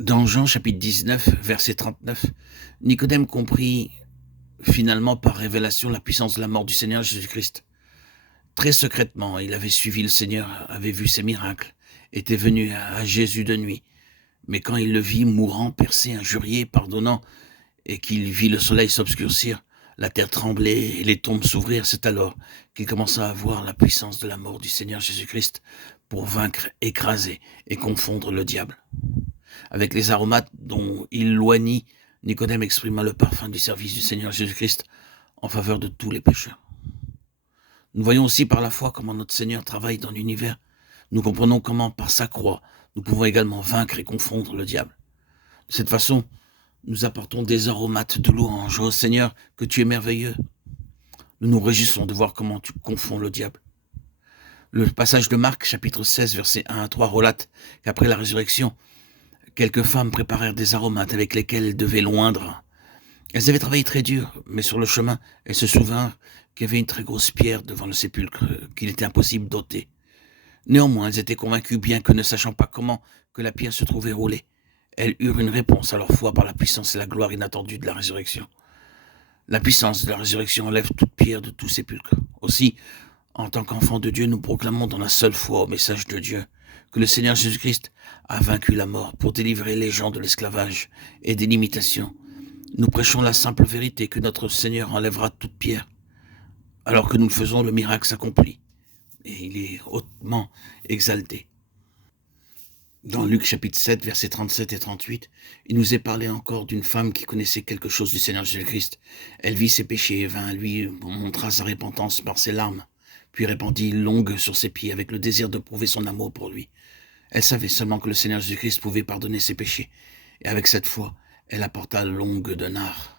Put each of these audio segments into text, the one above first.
Dans Jean chapitre 19, verset 39, Nicodème comprit finalement par révélation la puissance de la mort du Seigneur Jésus-Christ. Très secrètement, il avait suivi le Seigneur, avait vu ses miracles, était venu à Jésus de nuit. Mais quand il le vit mourant, percé, injurié, pardonnant, et qu'il vit le soleil s'obscurcir, la terre trembler et les tombes s'ouvrir, c'est alors qu'il commença à voir la puissance de la mort du Seigneur Jésus-Christ pour vaincre, écraser et confondre le diable. Avec les aromates dont il loignit, Nicodème exprima le parfum du service du Seigneur Jésus-Christ en faveur de tous les pécheurs. Nous voyons aussi par la foi comment notre Seigneur travaille dans l'univers. Nous comprenons comment, par sa croix, nous pouvons également vaincre et confondre le diable. De cette façon, nous apportons des aromates de louange au Seigneur, que tu es merveilleux. Nous nous réjouissons de voir comment tu confonds le diable. Le passage de Marc, chapitre 16, versets 1 à 3, relate qu'après la résurrection, quelques femmes préparèrent des aromates avec lesquels elles devaient l'oindre. Elles avaient travaillé très dur, mais sur le chemin, elles se souvinrent qu'il y avait une très grosse pierre devant le sépulcre, qu'il était impossible d'ôter. Néanmoins, elles étaient convaincues, bien que ne sachant pas comment, que la pierre se trouvait roulée. Elles eurent une réponse à leur foi par la puissance et la gloire inattendue de la résurrection. La puissance de la résurrection enlève toute pierre de tout sépulcre. Aussi, en tant qu'enfants de Dieu, nous proclamons dans la seule foi au message de Dieu que le Seigneur Jésus-Christ a vaincu la mort pour délivrer les gens de l'esclavage et des limitations. Nous prêchons la simple vérité que notre Seigneur enlèvera toute pierre. Alors que nous le faisons, le miracle s'accomplit et il est hautement exalté. Dans Luc chapitre 7, versets 37 et 38, il nous est parlé encore d'une femme qui connaissait quelque chose du Seigneur Jésus-Christ. Elle vit ses péchés et vint à lui, montra sa repentance par ses larmes, puis répandit longue sur ses pieds avec le désir de prouver son amour pour lui. Elle savait seulement que le Seigneur Jésus-Christ pouvait pardonner ses péchés, et avec cette foi, elle apporta longue de nard,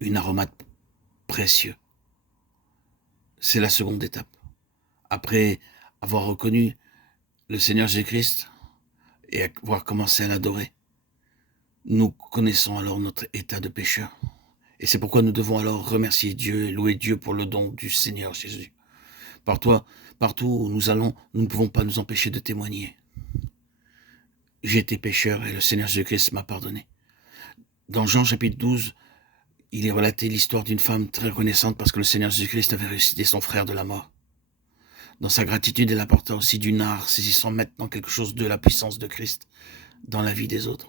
une aromate précieux. C'est la seconde étape. Après avoir reconnu le Seigneur Jésus-Christ et avoir commencé à l'adorer, nous connaissons alors notre état de pécheur. Et c'est pourquoi nous devons alors remercier Dieu et louer Dieu pour le don du Seigneur Jésus. Partout où nous allons, nous ne pouvons pas nous empêcher de témoigner. J'ai été pécheur et le Seigneur Jésus-Christ m'a pardonné. Dans Jean chapitre 12, il est relaté l'histoire d'une femme très reconnaissante parce que le Seigneur Jésus-Christ avait ressuscité son frère de la mort. Dans sa gratitude, elle apporta aussi du nard, saisissant maintenant quelque chose de la puissance de Christ dans la vie des autres.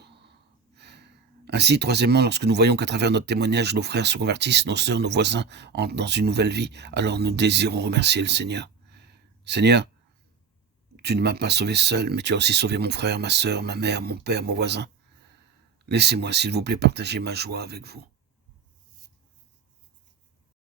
Ainsi, troisièmement, lorsque nous voyons qu'à travers notre témoignage, nos frères se convertissent, nos sœurs, nos voisins entrent dans une nouvelle vie, alors nous désirons remercier le Seigneur. Seigneur, tu ne m'as pas sauvé seul, mais tu as aussi sauvé mon frère, ma sœur, ma mère, mon père, mon voisin. Laissez-moi, s'il vous plaît, partager ma joie avec vous.